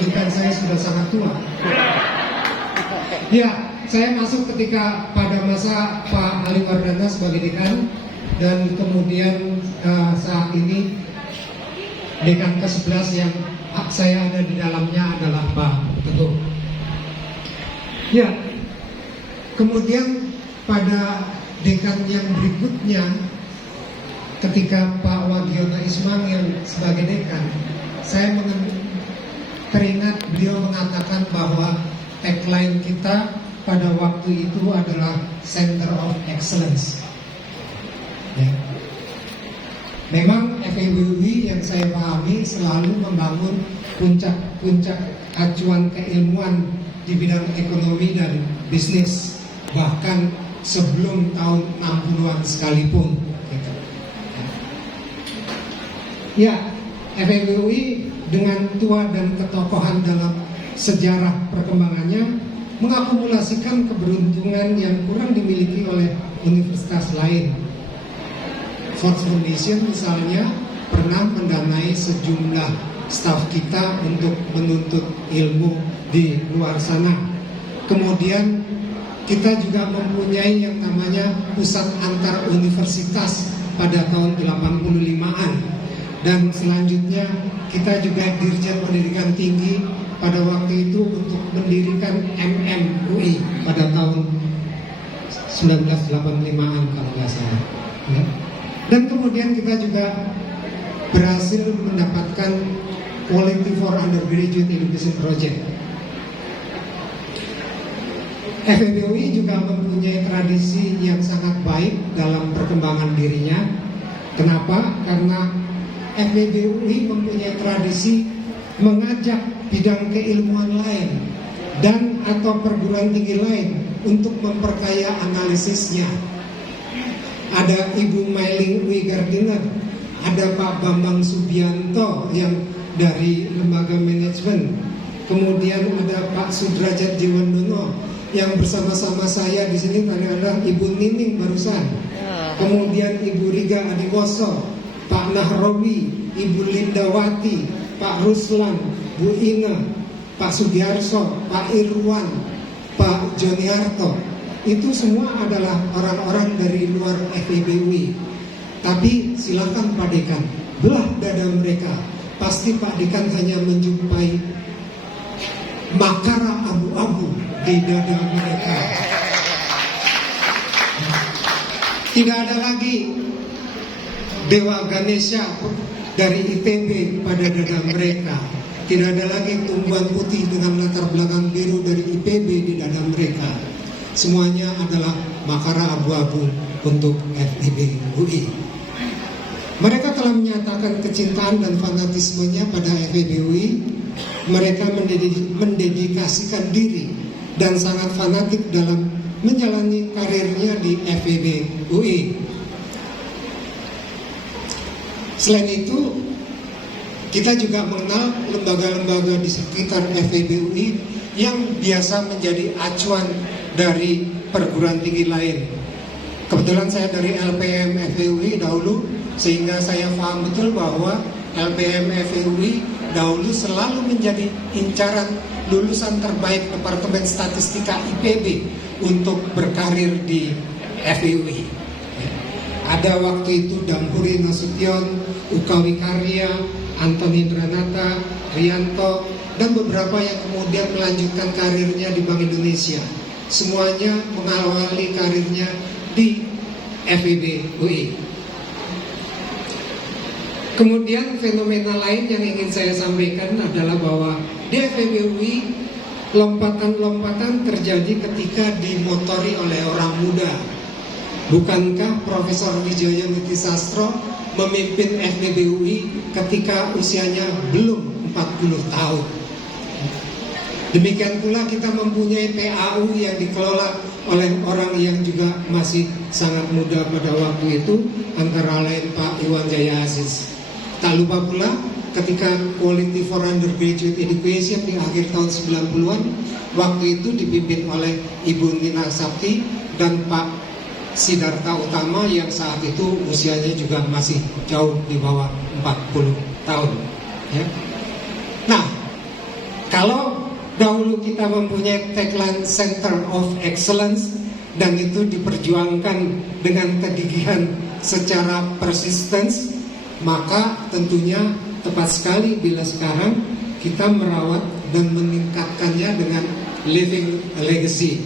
menunjukkan saya sudah sangat tua. Ya, saya masuk ketika pada masa Pak Ali Wardana sebagai dekan, dan kemudian saat ini dekan ke-11 yang saya ada di dalamnya adalah Pak Teguh. Ya, kemudian pada dekan yang berikutnya, ketika Pak Wagiono Ismang yang sebagai dekan, saya teringat beliau mengatakan bahwa tagline kita pada waktu itu adalah Center of Excellence. Ya. Memang FEBUI yang saya pahami selalu membangun puncak-puncak acuan keilmuan di bidang ekonomi dan bisnis, bahkan sebelum tahun 60-an sekalipun. Gitu. Ya, FEBUI dengan tua dan ketokohan dalam sejarah perkembangannya mengakumulasikan keberuntungan yang kurang dimiliki oleh universitas lain. Ford Foundation misalnya pernah mendanai sejumlah staf kita untuk menuntut ilmu di luar sana. Kemudian kita juga mempunyai yang namanya pusat antar universitas pada tahun 85-an. Dan selanjutnya kita juga Dirjen Pendidikan Tinggi pada waktu itu untuk mendirikan MMUI pada tahun 1985-an kalau nggak salah. Ya. Dan kemudian kita juga berhasil mendapatkan Quality for Undergraduate Education Project. FEBUI juga mempunyai tradisi yang sangat baik dalam perkembangan dirinya. Kenapa? Karena FEBUI mempunyai tradisi mengajak bidang keilmuan lain dan atau perguruan tinggi lain untuk memperkaya analisisnya. Ada Ibu Mailing Wigardiner, ada Pak Bambang Subianto yang dari lembaga manajemen, kemudian ada Pak Sudrajat Jiwandono yang bersama-sama saya di sini, ada Ibu Nining barusan, kemudian Ibu Riga Adiwoso, Pak Nahrawi, Ibu Lindawati, Pak Ruslan, Bu Ina, Pak Sugiarso, Pak Irwan, Pak Joni Harto. Itu semua adalah orang-orang dari luar FEBUI. Tapi silakan Pak Dekan, belah dada mereka. Pasti Pak Dekan hanya menjumpai makara abu-abu di dada mereka. Tidak ada lagi Dewa Ganesha dari ITB pada dada mereka. Tidak ada lagi tumbuhan putih dengan latar belakang biru dari IPB di dada mereka. Semuanya adalah makara abu-abu untuk FEBUI. Mereka telah menyatakan kecintaan dan fanatismenya pada FEBUI. Mereka mendedikasikan diri dan sangat fanatik dalam menjalani karirnya di FEBUI. Selain itu, kita juga mengenal lembaga-lembaga di sekitar FEBUI yang biasa menjadi acuan dari perguruan tinggi lain. Kebetulan saya dari LPM FEUI dahulu, sehingga saya paham betul bahwa LPM FEUI dahulu selalu menjadi incaran lulusan terbaik Departemen Statistika IPB untuk berkarir di FEUI. Ada waktu itu Damhuri Nasution, Ukawi Karya, Antoni Dranata, Rianto, dan beberapa yang kemudian melanjutkan karirnya di Bank Indonesia. Semuanya mengawali karirnya di FEBUI. Kemudian fenomena lain yang ingin saya sampaikan adalah bahwa di FEBUI lompatan-lompatan terjadi ketika dimotori oleh orang muda. Bukankah Profesor Wijaya Nitisastro memimpin FEBUI ketika usianya belum 40 tahun? Demikian pula kita mempunyai PAU yang dikelola oleh orang yang juga masih sangat muda pada waktu itu, antara lain Pak Iwan Jaya Aziz. Tak lupa pula ketika Quality for Undergraduate Education di akhir tahun 90-an, waktu itu dipimpin oleh Ibu Nina Sakti dan Pak Sidarta Utama yang saat itu usianya juga masih jauh di bawah 40 tahun. Ya. Nah, Kalau dahulu kita mempunyai tagline Center of Excellence dan itu diperjuangkan dengan kegigihan secara persistence, maka tentunya tepat sekali bila sekarang kita merawat dan meningkatkannya dengan living legacy.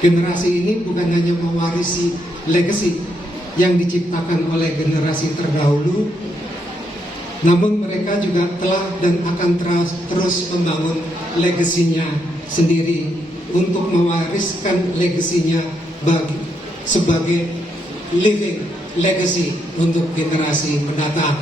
Generasi ini bukan hanya mewarisi legacy yang diciptakan oleh generasi terdahulu, namun mereka juga telah dan akan terus membangun legasinya sendiri untuk mewariskan legasinya sebagai living legacy untuk generasi mendatang.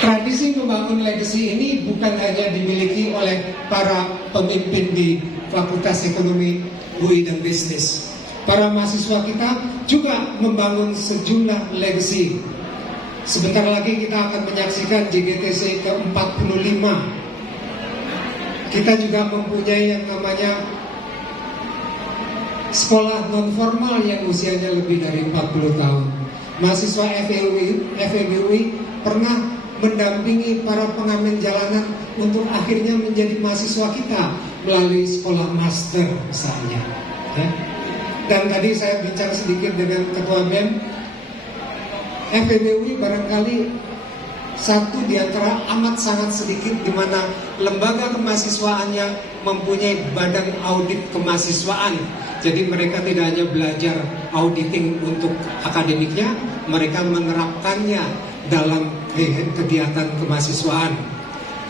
Tradisi membangun legasi ini bukan hanya dimiliki oleh para pemimpin di Fakultas Ekonomi UI dan Bisnis. Para mahasiswa kita juga membangun sejumlah legasi. Sebentar lagi kita akan menyaksikan JGTC ke-45. Kita juga mempunyai yang namanya sekolah non formal yang usianya lebih dari 40 tahun. Mahasiswa FEBUI pernah mendampingi para pengamen jalanan untuk akhirnya menjadi mahasiswa kita melalui sekolah master misalnya. Ya. Dan tadi saya bicara sedikit dengan Ketua BEM, FEBUI barangkali satu di antara amat sangat sedikit di mana lembaga kemahasiswaannya mempunyai badan audit kemahasiswaan. Jadi mereka tidak hanya belajar auditing untuk akademiknya, mereka menerapkannya dalam kegiatan kemahasiswaan.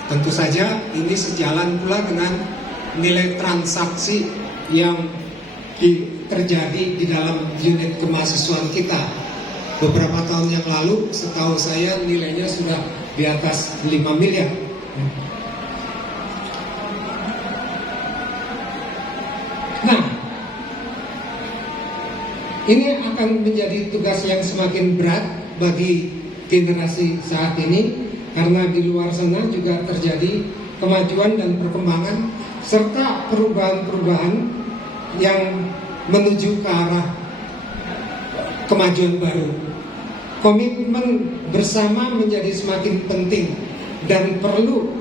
Tentu saja ini sejalan pula dengan nilai transaksi yang terjadi di dalam unit kemahasiswaan kita. Beberapa tahun yang lalu, setahu saya nilainya sudah di atas 5 miliar. Nah, ini akan menjadi tugas yang semakin berat bagi generasi saat ini, karena di luar sana juga terjadi kemajuan dan perkembangan serta perubahan-perubahan yang menuju ke arah kemajuan baru. Komitmen bersama menjadi semakin penting dan perlu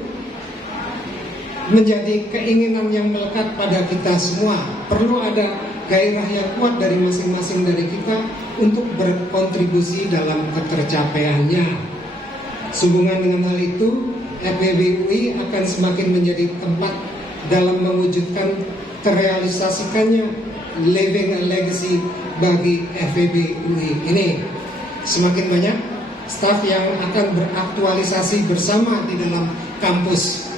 menjadi keinginan yang melekat pada kita semua. Perlu ada gairah yang kuat dari masing-masing dari kita untuk berkontribusi dalam ketercapaiannya. Sehubungan dengan hal itu, FEBUI akan semakin menjadi tempat dalam mewujudkan terrealisasikannya living a legacy bagi FEBUI ini. Semakin banyak staf yang akan beraktualisasi bersama di dalam kampus.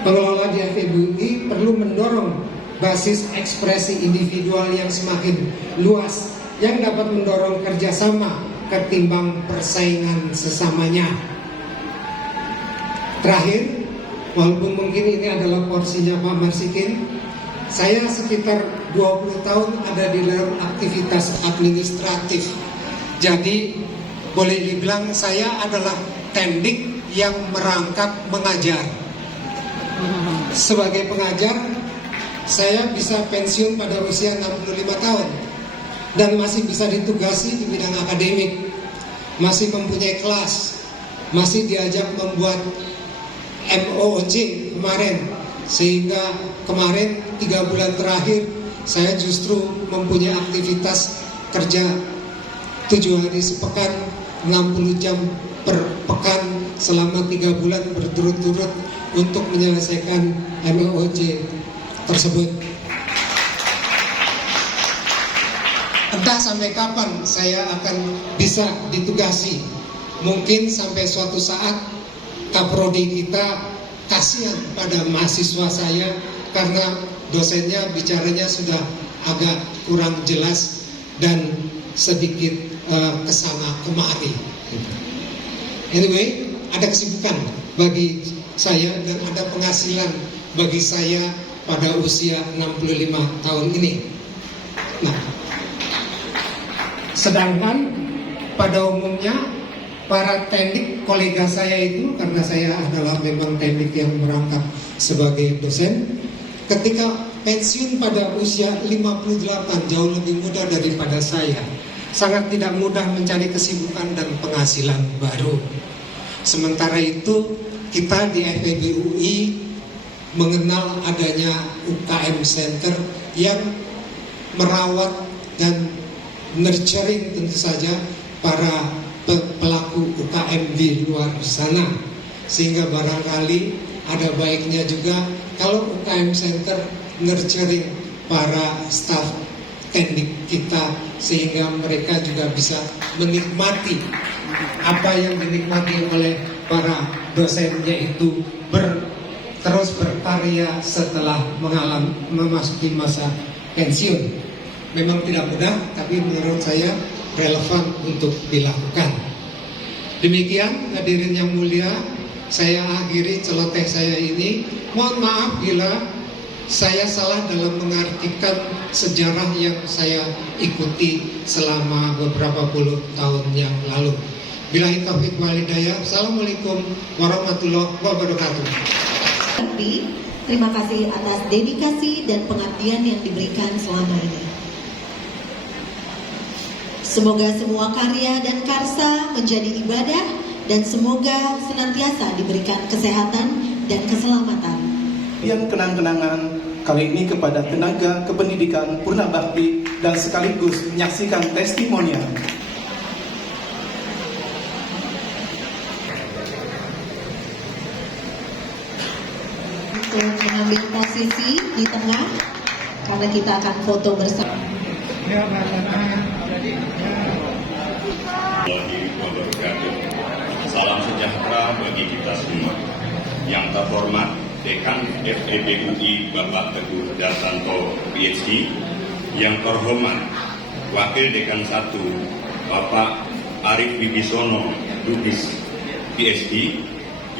Pengelola di FEBUI perlu mendorong basis ekspresi individual yang semakin luas, yang dapat mendorong kerjasama ketimbang persaingan sesamanya. Terakhir, walaupun mungkin ini adalah porsinya Pak Marsikin, saya sekitar 20 tahun ada di dalam aktivitas administratif. Jadi boleh dibilang saya adalah tendik yang merangkap mengajar. Sebagai pengajar, saya bisa pensiun pada usia 65 tahun dan masih bisa ditugasi di bidang akademik, masih mempunyai kelas, masih diajak membuat MOOC kemarin, sehingga kemarin 3 bulan terakhir saya justru mempunyai aktivitas kerja 7 hari sepekan, 60 jam per pekan selama 3 bulan berturut-turut untuk menyelesaikan MOOC tersebut. Entah sampai kapan saya akan bisa ditugasi. Mungkin sampai suatu saat Kaprodi kita kasihan pada mahasiswa saya karena dosennya bicaranya sudah agak kurang jelas dan sedikit kesana kemari. Anyway, ada kesibukan bagi saya dan ada penghasilan bagi saya pada usia 65 tahun ini. Nah, sedangkan pada umumnya para teknik kolega saya itu, karena saya adalah memang teknik yang merangkap sebagai dosen, ketika pensiun pada usia 58, jauh lebih muda daripada saya, sangat tidak mudah mencari kesibukan dan penghasilan baru. Sementara itu kita di FEB UI mengenal adanya UKM Center yang merawat dan nurturing tentu saja para pelaku UKM di luar sana, sehingga barangkali ada baiknya juga kalau UKM Center nurturing para staf teknik kita, sehingga mereka juga bisa menikmati apa yang dinikmati oleh para dosen, yaitu terus berkarya setelah memasuki masa pensiun. Memang tidak mudah, tapi menurut saya relevan untuk dilakukan. Demikian hadirin yang mulia, saya akhiri celoteh saya ini. Mohon maaf bila saya salah dalam mengartikan sejarah yang saya ikuti selama beberapa puluh tahun yang lalu. Billahi taufiq wal hidayah. Assalamualaikum warahmatullahi wabarakatuh. Terima kasih atas dedikasi dan pengabdian yang diberikan selama ini. Semoga semua karya dan karsa menjadi ibadah, dan semoga senantiasa diberikan kesehatan dan keselamatan. Yang kenang-kenangan kali ini kepada tenaga kependidikan Purna Bakti dan sekaligus menyaksikan testimonial. Untuk mengambil posisi di tengah, karena kita akan foto bersama. Salam sejahtera bagi kita semua. Yang terhormat Dekan FEB UI Bapak Teguh Dartanto PhD, yang terhormat Wakil Dekan 1 Bapak Arif Wibisono Lubis PhD,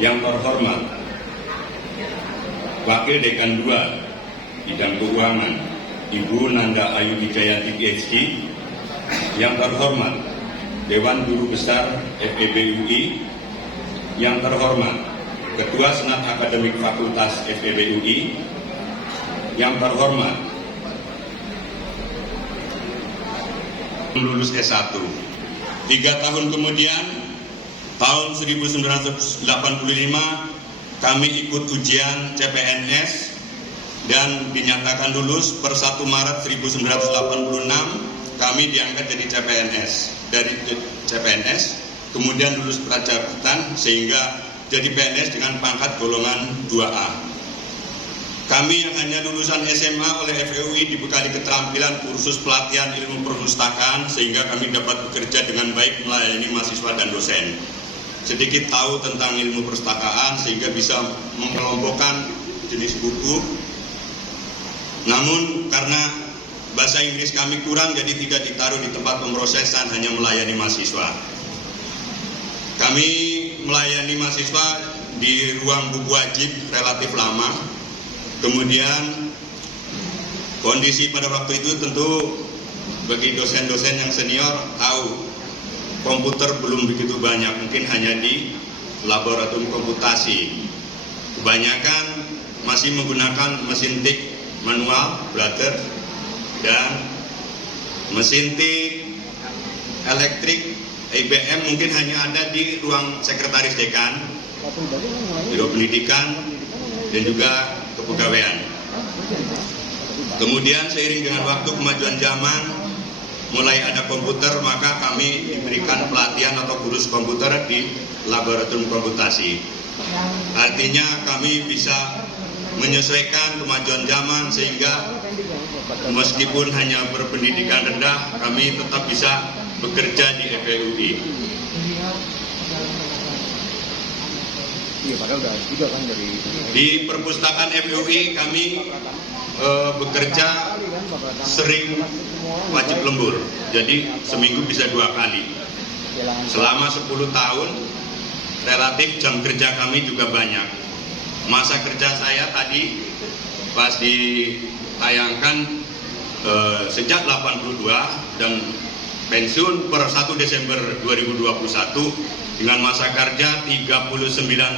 yang terhormat Wakil Dekan 2 Bidang Keuangan Ibu Nanda Ayu Wijayati PhD, yang terhormat Dewan Guru Besar FEB UI, yang terhormat Ketua Senat Akademik Fakultas FEB UI, yang terhormat lulus S1. 3 tahun kemudian, tahun 1985, kami ikut ujian CPNS dan dinyatakan lulus. Per 1 Maret 1986 kami diangkat jadi CPNS. Dari CPNS kemudian lulus Prajabatan sehingga jadi PNS dengan pangkat golongan 2A. Kami yang hanya lulusan SMA oleh FEUI dibekali keterampilan kursus pelatihan ilmu perpustakaan sehingga kami dapat bekerja dengan baik melayani mahasiswa dan dosen. Sedikit tahu tentang ilmu perpustakaan sehingga bisa mengelompokkan jenis buku. Namun karena bahasa Inggris kami kurang, jadi tidak ditaruh di tempat pemrosesan, hanya melayani mahasiswa. Kami melayani mahasiswa di ruang buku wajib relatif lama. Kemudian kondisi pada waktu itu tentu bagi dosen-dosen yang senior tahu komputer belum begitu banyak, mungkin hanya di laboratorium komputasi. Kebanyakan masih menggunakan mesin tik manual, brother, dan mesin tik elektrik IBM mungkin hanya ada di ruang sekretaris dekan, biro pendidikan, dan juga kepegawaian. Kemudian seiring dengan waktu kemajuan zaman, mulai ada komputer, maka kami diberikan pelatihan atau kursus komputer di laboratorium komputasi. Artinya kami bisa menyesuaikan kemajuan zaman sehingga meskipun hanya berpendidikan rendah, kami tetap bisa bekerja di FEUI. Di perpustakaan FEUI kami bekerja sering wajib lembur, jadi seminggu bisa 2 kali. Selama 10 tahun, relatif jam kerja kami juga banyak. Masa kerja saya tadi pas ditayangkan sejak 82 dan pensiun per 1 Desember 2021 dengan masa kerja 39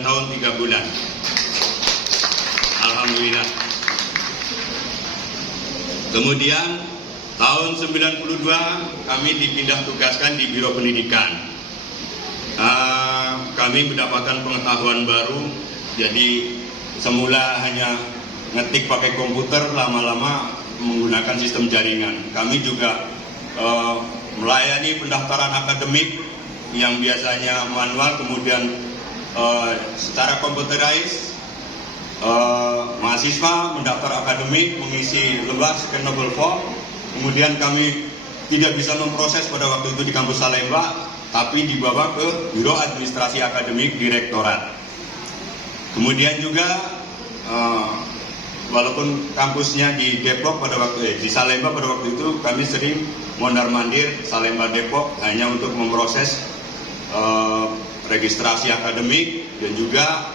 tahun 3 bulan. Alhamdulillah. Kemudian Tahun 92 kami dipindah tugaskan di Biro Pendidikan. Kami mendapatkan pengetahuan baru, jadi semula hanya ngetik pakai komputer, lama-lama menggunakan sistem jaringan. Kami juga melayani pendaftaran akademik yang biasanya manual, kemudian secara computerized. Mahasiswa mendaftar akademik, mengisi lembar scanable form, kemudian kami tidak bisa memproses pada waktu itu di kampus Salemba, tapi dibawa ke Biro Administrasi Akademik Direktorat. Kemudian juga walaupun kampusnya di Depok pada waktu di Salemba pada waktu itu, kami sering mondar-mandir Salemba Depok hanya untuk memproses registrasi akademik dan juga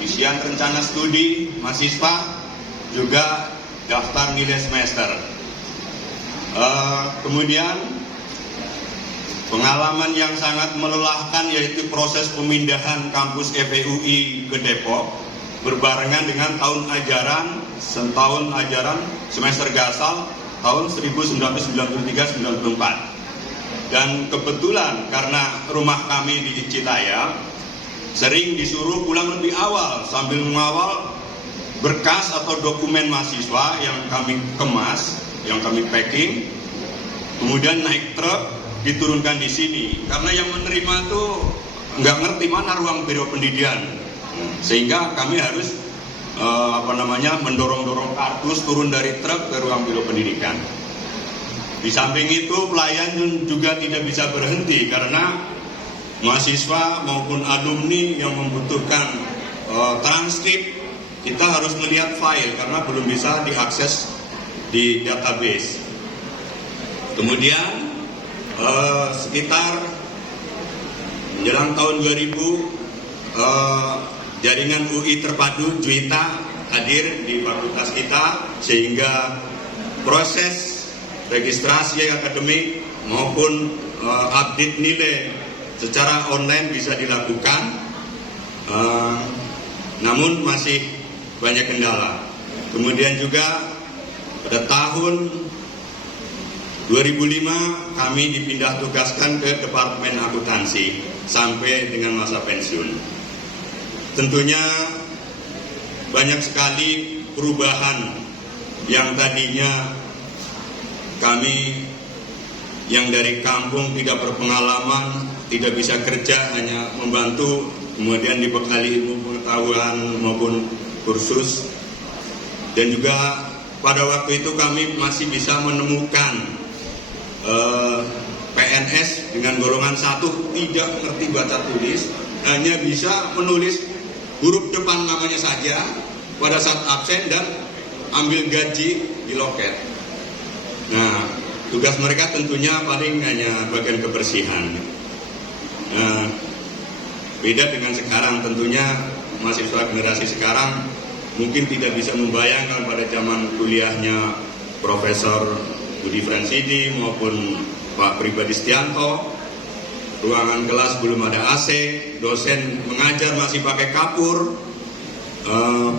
isian rencana studi mahasiswa, juga daftar nilai semester. Kemudian pengalaman yang sangat melelahkan yaitu proses pemindahan kampus FEUI ke Depok berbarengan dengan tahun ajaran semester gasal tahun 1993-94. Dan kebetulan karena rumah kami di Citaya, sering disuruh pulang lebih awal sambil mengawal berkas atau dokumen mahasiswa yang kami kemas, yang kami packing, kemudian naik truk diturunkan di sini. Karena yang menerima tuh nggak ngerti mana ruang Biro Pendidikan, sehingga kami harus mendorong-dorong kardus turun dari truk ke ruang Biro Pendidikan. Di samping itu pelayan juga tidak bisa berhenti karena mahasiswa maupun alumni yang membutuhkan transkrip, kita harus melihat file karena belum bisa diakses di database. Kemudian sekitar menjelang tahun 2000 jaringan UI terpadu Juwita hadir di fakultas kita, sehingga proses registrasi akademik maupun update nilai secara online bisa dilakukan, namun masih banyak kendala. Kemudian juga pada tahun 2005 kami dipindah tugaskan ke Departemen Akuntansi sampai dengan masa pensiun. Tentunya banyak sekali perubahan yang tadinya kami yang dari kampung tidak berpengalaman, tidak bisa kerja, hanya membantu, kemudian dibekali ilmu pengetahuan maupun kursus. Dan juga pada waktu itu kami masih bisa menemukan PNS dengan golongan 1 tidak mengerti baca tulis, hanya bisa menulis huruf depan namanya saja pada saat absen dan ambil gaji di loket. Nah, tugas mereka tentunya paling hanya bagian kebersihan. Nah, beda dengan sekarang, tentunya mahasiswa generasi sekarang mungkin tidak bisa membayangkan pada zaman kuliahnya Profesor Budi Fransidi maupun Pak Pribadi Stianto, ruangan kelas belum ada AC, dosen mengajar masih pakai kapur,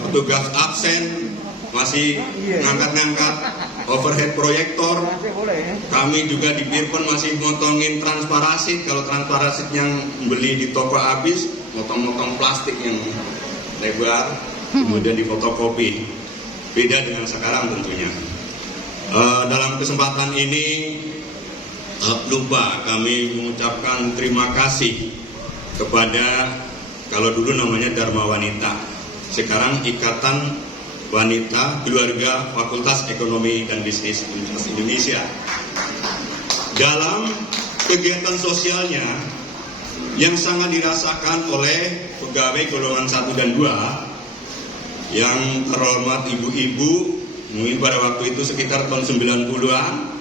petugas absen masih ngangkat-ngangkat overhead proyektor. Kami juga di Birpon masih motongin transparasit. Kalau transparasit yang beli di toko habis, motong-motong plastik yang lebar, kemudian difotokopi. Beda dengan sekarang tentunya. Dalam kesempatan ini lupa kami mengucapkan terima kasih kepada, kalau dulu namanya Dharma Wanita, sekarang Ikatan Wanita Keluarga Fakultas Ekonomi dan Bisnis Universitas Indonesia. Dalam kegiatan sosialnya yang sangat dirasakan oleh pegawai golongan 1 dan 2, yang terhormat ibu-ibu, mungkin pada waktu itu sekitar tahun 90-an,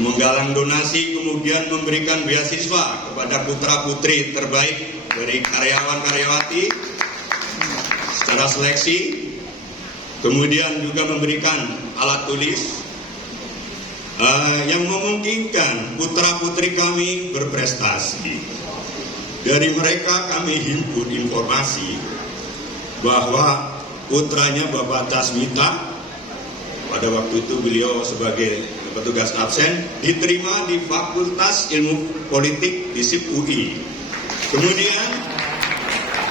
menggalang donasi, kemudian memberikan beasiswa kepada putra-putri terbaik dari karyawan-karyawati secara seleksi. Kemudian juga memberikan alat tulis yang memungkinkan putra-putri kami berprestasi. Dari mereka kami himpun informasi bahwa putranya Bapak Casmita pada waktu itu beliau sebagai petugas absen, diterima di Fakultas Ilmu Politik FISIP UI. Kemudian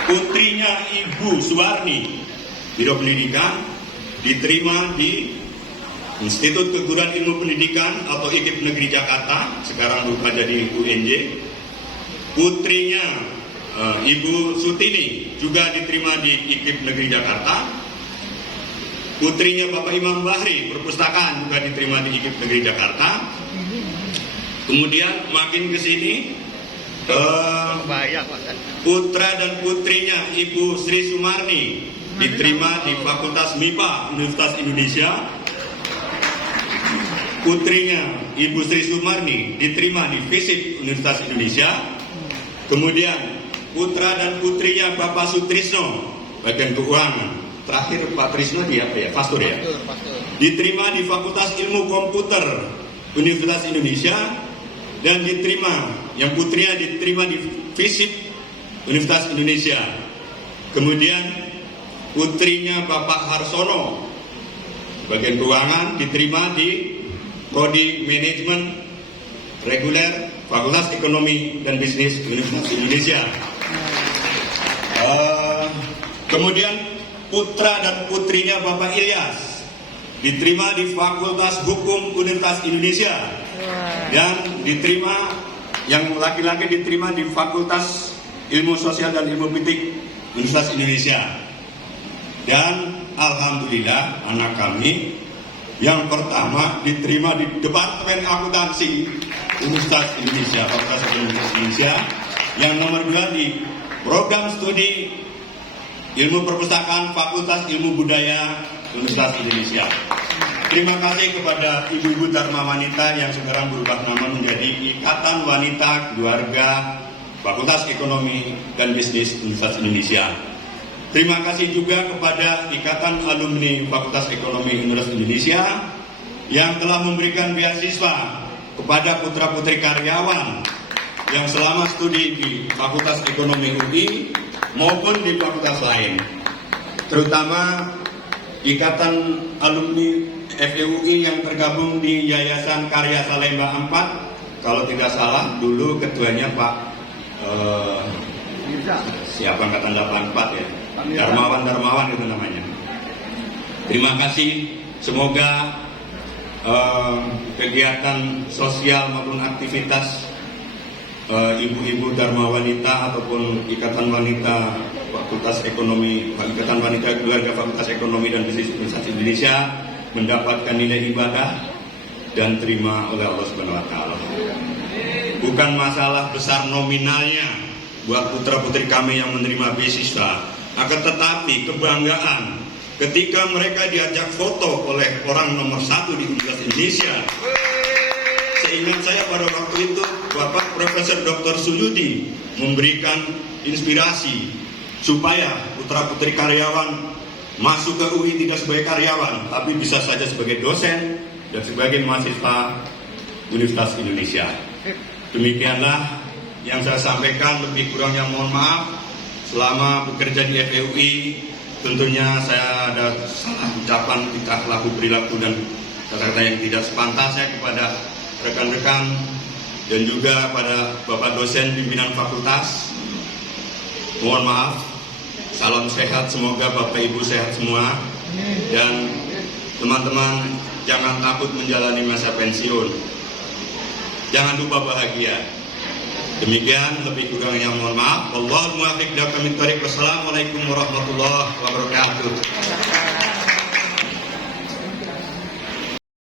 putrinya Ibu Suwarni, Biro Pendidikan, diterima di Institut Keguruan Ilmu Pendidikan atau IKIP Negeri Jakarta, sekarang berubah jadi UNJ. Putrinya Ibu Sutini juga diterima di IKIP Negeri Jakarta. Putrinya Bapak Imam Bahri, perpustakaan, juga diterima di IKIP Negeri Jakarta. Kemudian makin ke sini, putra dan putrinya Ibu Sri Sumarni diterima di Fakultas MIPA Universitas Indonesia. Putrinya Ibu Sri Sumarni diterima di FISIP Universitas Indonesia. Kemudian putra dan putrinya Bapak Sutrisno, bagian keuangan. Terakhir Pak Trisno di apa ya? Pastor ya? Diterima di Fakultas Ilmu Komputer Universitas Indonesia dan diterima, yang putrinya diterima di FISIP Universitas Indonesia. Kemudian putrinya Bapak Harsono, bagian keuangan, diterima di Prodi Manajemen Reguler Fakultas Ekonomi dan Bisnis Universitas Indonesia. Kemudian putra dan putrinya Bapak Ilyas diterima di Fakultas Hukum Universitas Indonesia dan diterima, yang laki-laki diterima di Fakultas Ilmu Sosial dan Ilmu Politik Universitas Indonesia. Dan alhamdulillah anak kami yang pertama diterima di Departemen Akuntansi Universitas Indonesia, Fakultas Ekonomi Indonesia. Yang nomor 2 di Program Studi Ilmu Perpustakaan Fakultas Ilmu Budaya Universitas Indonesia. Terima kasih kepada ibu-ibu Dharma Wanita yang sekarang berubah nama menjadi Ikatan Wanita Keluarga Fakultas Ekonomi dan Bisnis Universitas Indonesia. Terima kasih juga kepada Ikatan Alumni Fakultas Ekonomi Universitas Indonesia yang telah memberikan beasiswa kepada putra-putri karyawan yang selama studi di Fakultas Ekonomi UI maupun di fakultas lain, terutama Ikatan Alumni FEUI yang tergabung di Yayasan Karya Salemba 4. Kalau tidak salah dulu ketuanya Pak siapa angkatan 84 ya, Darmawan itu namanya. Terima kasih, semoga kegiatan sosial maupun aktivitas ibu-ibu Dharma Wanita ataupun Ikatan Wanita Fakultas Ekonomi, Ikatan Wanita Keluarga Fakultas Ekonomi dan Bisnis Universitas Indonesia mendapatkan nilai ibadah dan terima oleh Allah Subhanahu wa taala. Bukan masalah besar nominalnya buat putra-putri kami yang menerima beasiswa, akan tetapi kebanggaan ketika mereka diajak foto oleh orang nomor 1 di Universitas Indonesia. Seingat saya pada waktu itu Bapak Profesor Dr. Suyudi memberikan inspirasi supaya putra-putri karyawan masuk ke UI tidak sebagai karyawan, tapi bisa saja sebagai dosen dan sebagai mahasiswa Universitas Indonesia. Demikianlah yang saya sampaikan, lebih kurangnya mohon maaf. Selama bekerja di FEUI, tentunya saya ada salah ucapan, tingkah laku, perilaku dan kata-kata yang tidak sepantasnya kepada rekan-rekan dan juga pada Bapak dosen pimpinan fakultas. Mohon maaf. Salam sehat, semoga Bapak Ibu sehat semua. Dan teman-teman jangan takut menjalani masa pensiun. Jangan lupa bahagia. Demikian, lebih kurangnya mohon maaf. Wallahul muwaffiq. Wassalamualaikum warahmatullahi wabarakatuh.